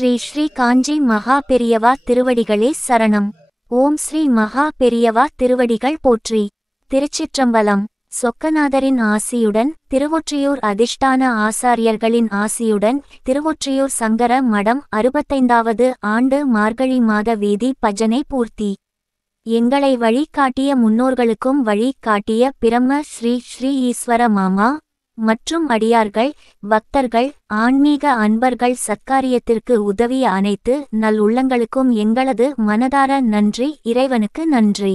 ஸ்ரீ ஸ்ரீ காஞ்சி மகா பெரியவா திருவடிகளே சரணம். ஓம் ஸ்ரீ மகா பெரியவா திருவடிகள் போற்றி. திருச்சிற்றம்பலம். சொக்கநாதரின் ஆசியுடன், திருவொற்றியூர் அதிஷ்டான ஆசாரியர்களின் ஆசியுடன், திருவொற்றியூர் சங்கர மடம் 65வது ஆண்டு மார்கழி மாத வீதி பஜனை பூர்த்தி. எங்களை வழி காட்டிய முன்னோர்களுக்கும் வழி காட்டிய பிரம்ம ஸ்ரீ ஸ்ரீ ஈஸ்வர மாமா மற்றும் அடியார்கள், பக்தர்கள், ஆன்மீக அன்பர்கள், சத்காரியத்திற்கு உதவிய அனைத்து நல் உள்ளங்களுக்கும் எங்களது மனதார நன்றி. இறைவனுக்கு நன்றி.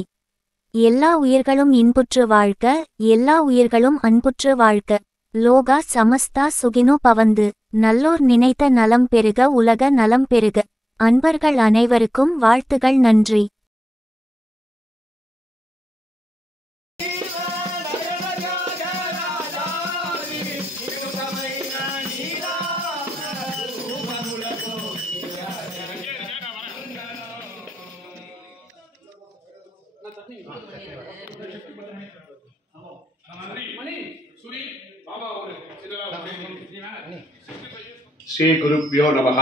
எல்லா உயிர்களும் இன்புற்று வாழ்க, எல்லா உயிர்களும் அன்புற்று வாழ்க. லோகா சமஸ்தா சுகினோ பவந்து. நல்லோர் நினைத்த நலம் பெருக, உலக நலம் பெருக. அன்பர்கள் அனைவருக்கும் வாழ்த்துகள். நன்றி. ஸ்ரீ குருப்யோ நமஹ.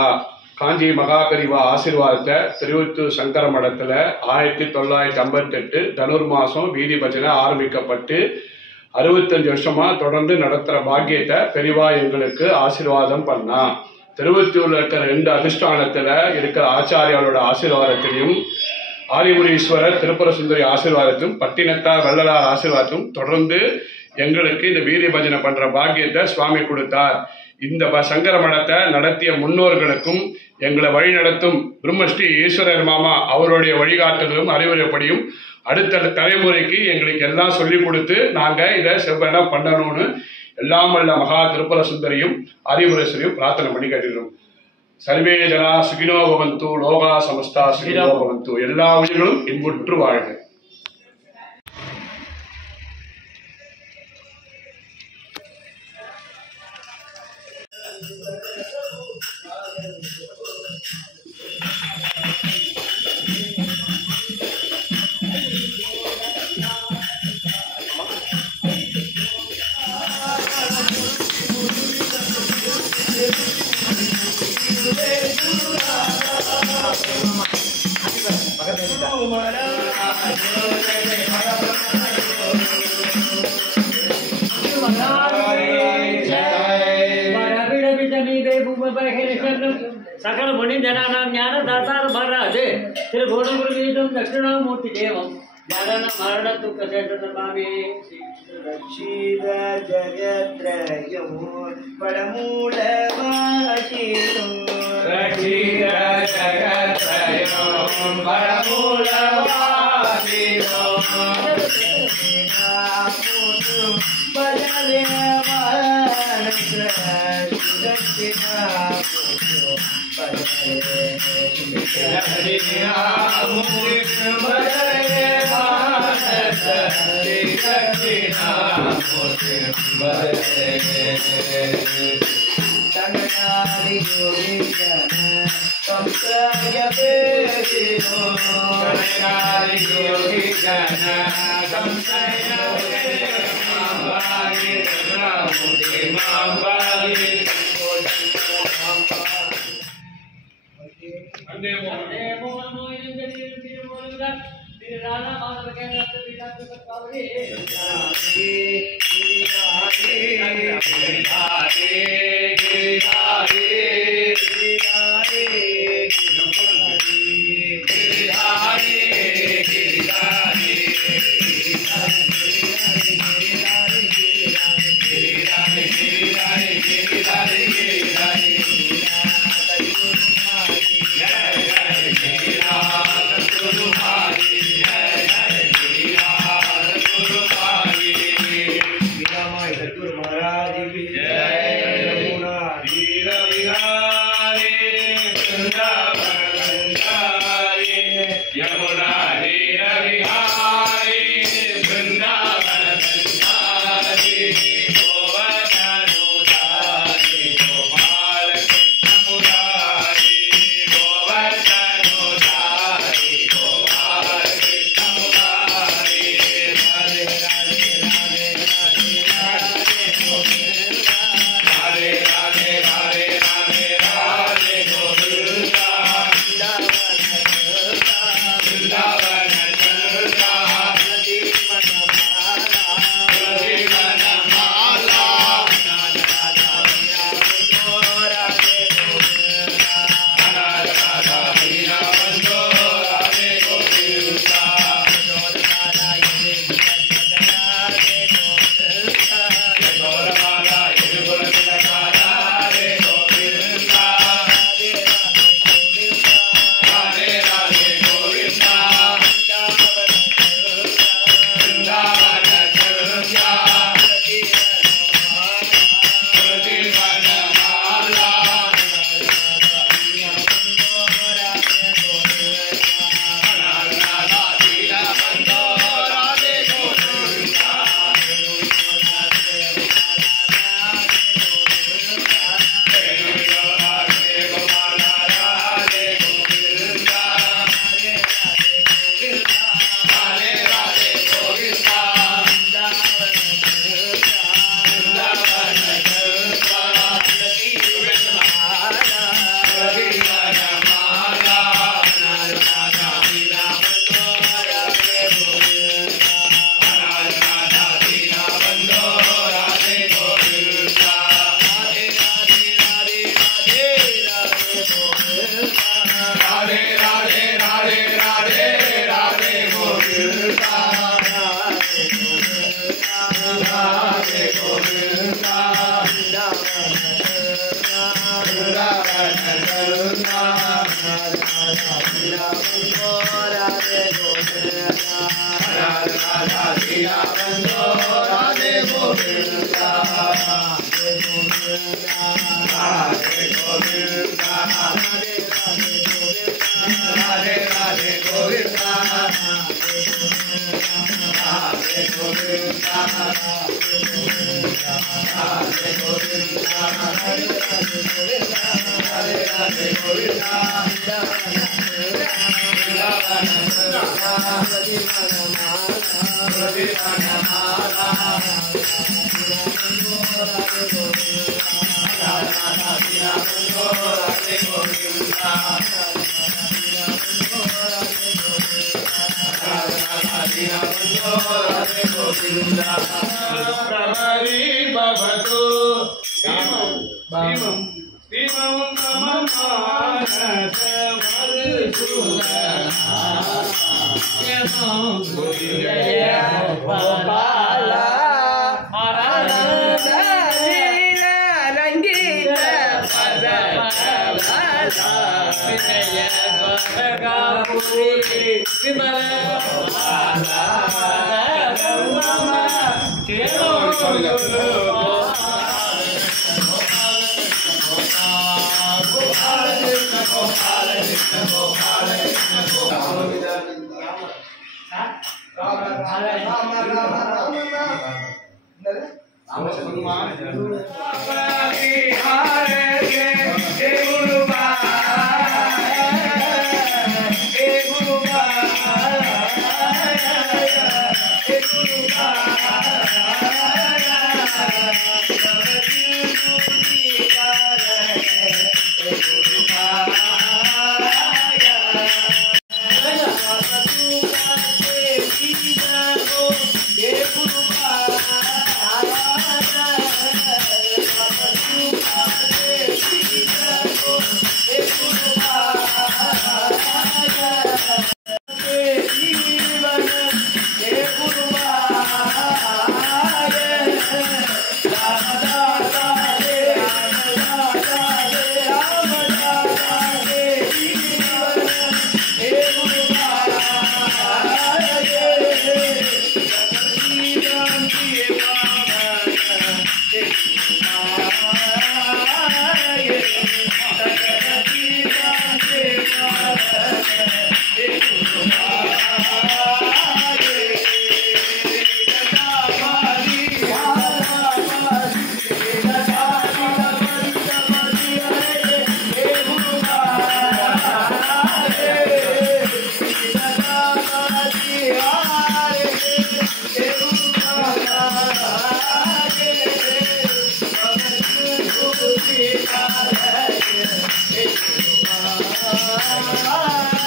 காஞ்சி மகாபெரிவா ஆசீர்வாதத்தை திருவொற்றியூர் சங்கர மடத்தில் 1958 தனுர் மாதம் வீதி பஜனை ஆரம்பிக்கப்பட்டு 65 வருஷமா தொடர்ந்து நடத்துகிற பாக்கியத்தை பெரிவா எங்களுக்கு ஆசீர்வாதம் பண்ணா. திருவொற்றியூரில் இருக்கிற 2 அதிஷ்டானத்தில் இருக்கிற ஆச்சாரியாரோட ஆசீர்வாதத்திலையும், ஆதிபுரீஸ்வரர் திருப்புர சுந்தரி ஆசீர்வாதத்தும், பட்டினத்தார் வள்ளலார் ஆசீர்வாதத்தும் தொடர்ந்து எங்களுக்கு இந்த வீதி பஜனை பண்ற பாக்கியத்தை சுவாமி கொடுத்தார். இந்த சங்கர மடத்தை நடத்திய முன்னோர்களுக்கும், எங்களை வழி நடத்தும் பிரம்மஸ்ரீ ஈஸ்வரர் மாமா அவருடைய வழிகாட்டுதலும் அறிவுரைப்படியும் அடுத்த தலைமுறைக்கு எங்களுக்கு எல்லாம் சொல்லிக் கொடுத்து நாங்கள் இதை செவ்வன பண்ணணும்னு எல்லாம் வல்ல மகா திருப்புர சுந்தரியும் ஆதிபுரேஸ்வரியும் பிரார்த்தனை பண்ணி கேட்டுக்கிறோம். சர்வே ஜனா சுகினோ பவந்து, லோகா சமஸ்தா சுகினோ பவந்து. எல்லா உயிர்களும் இன்புற்று வாழ்க. सकल मुनि जनानां ज्ञान दातार महाराज श्री गोणगुरुगीतं दक्षिणामूर्ति देवं ज्ञान मरण दुःख सेतमामि क्षीर जगत्रयं परमूलवासिनो क्षीर जगत्रयं परमूलवासिनो महाराज की जय।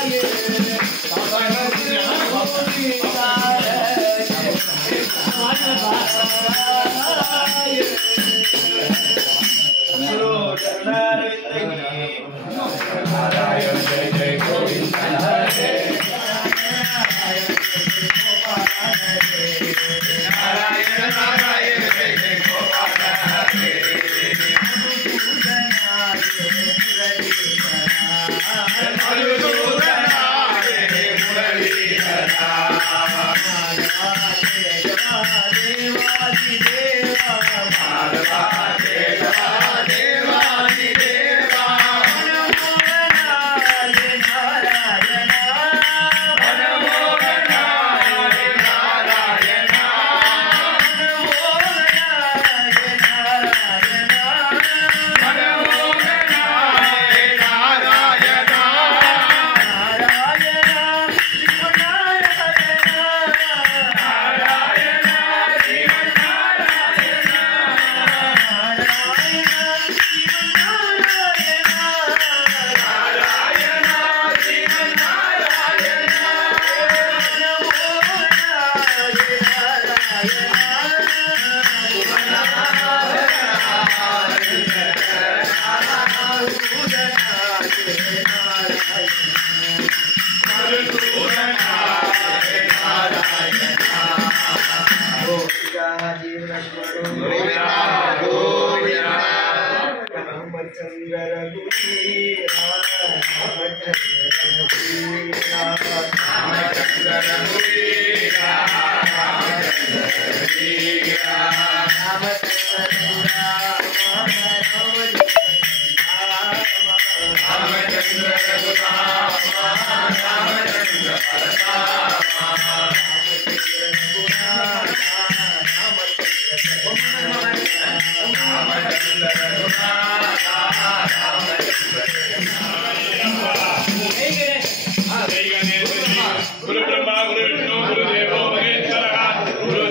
Yeah. गुरु ब्रह्मा गुरु विष्णु गुरु देवो महेश्वरः गुरु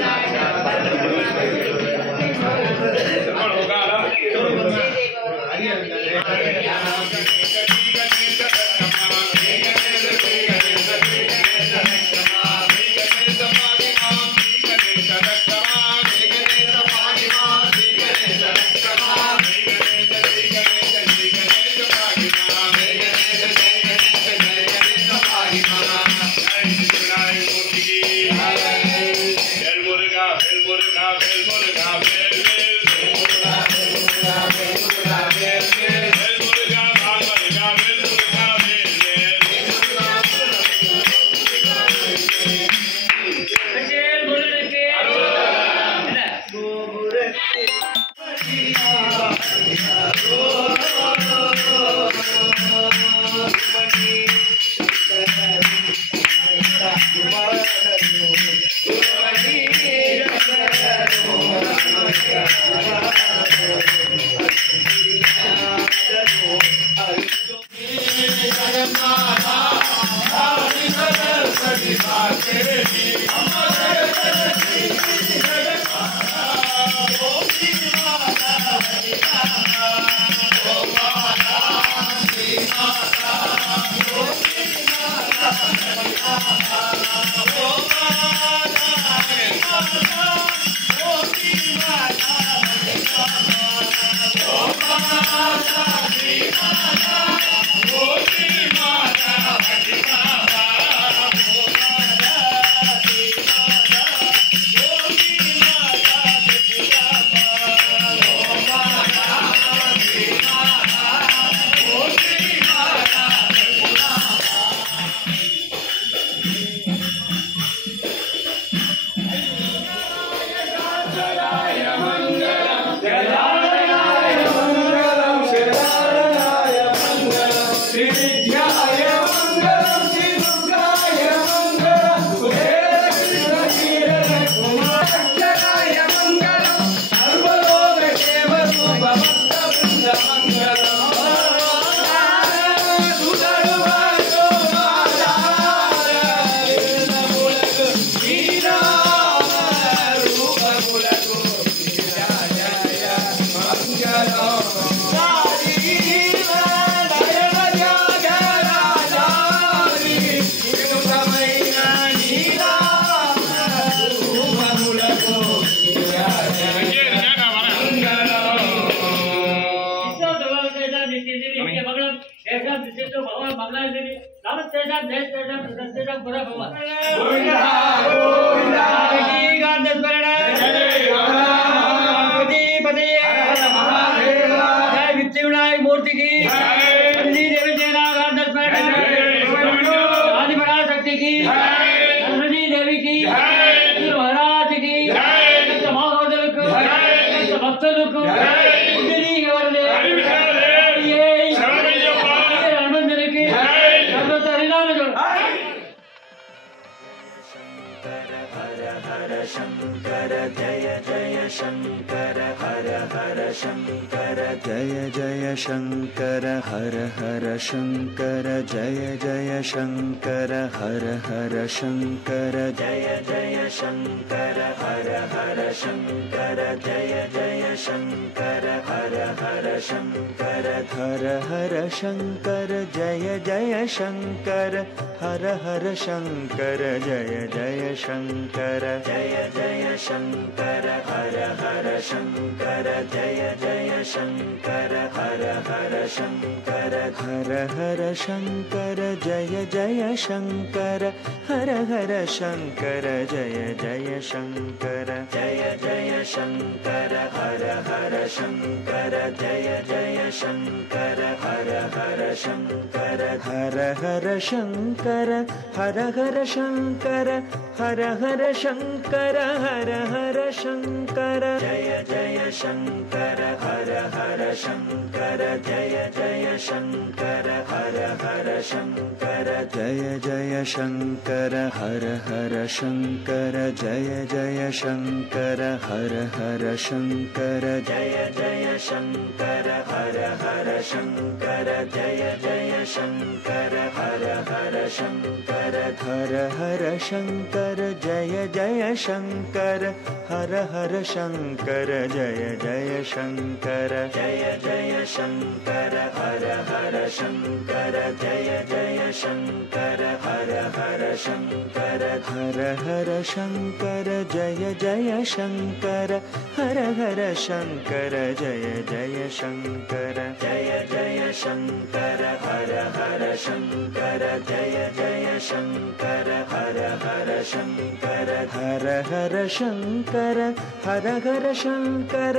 Hara Hara Shankara शङ्कर हर हर शङ्कर जय जय शङ्कर हर हर शङ्कर जय जय शङ्कर हर हर शङ्कर जय जय शङ्कर हर हर शङ्कर जय जय शङ्कर हर हर शङ्कर जय जय शङ्कर हर हर शङ्कर जय जय शङ्कर हर हर शङ्कर हर हर शङ्कर जय जय शङ्कर हर हर शङ्कर जय जय शङ्कर जय जय शङ्कर हर हर शङ्कर जय जय शङ्कर हर हर शङ्कर हर हर शङ्कर जय जय शङ्कर हर हर शङ्कर जय जय शङ्कर जय जय शङ्कर हर हर शङ्कर जय जय शङ्कर हर हर शङ्कर हर हर शङ्कर हर हर शङ्कर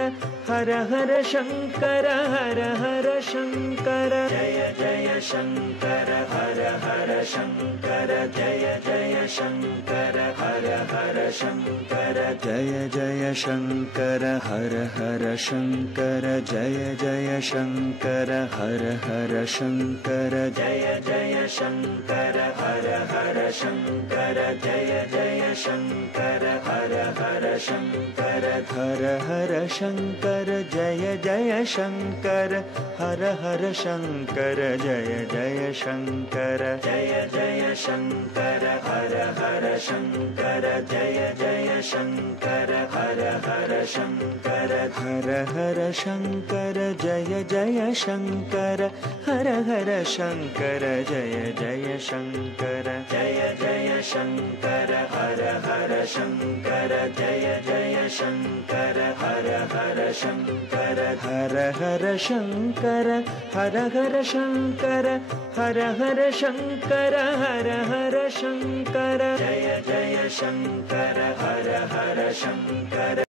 हर हर शङ्कर हर हर शङ्कर जय जय शङ्कर हर हर शङ्कर जय जय शङ्कर हर हर शङ्कर जय जय शङ्कर हर हर शङ्कर जय जय शङ्कर हर हर शङ्कर जय जय शङ्कर हर हर शङ्कर जय जय शङ्कर हर हर शङ्कर हर हर शङ्कर जय जय शङ्कर हर हर शङ्कर जय जय शङ्कर जय जय शङ्कर हर हर शङ्कर जय जय शङ्कर हर हर शङ्कर हर हर शङ्कर जय जय शङ्कर हर हर शङ्कर जय जय शङ्कर जय जय शङ्कर हर हर शङ्कर जय जय शङ्कर हर हर शङ्कर हर हर शङ्कर हर हर शङ्कर हर हर शङ्कर हर हर शङ्कर जय जय शङ्कर हर हर शङ्कर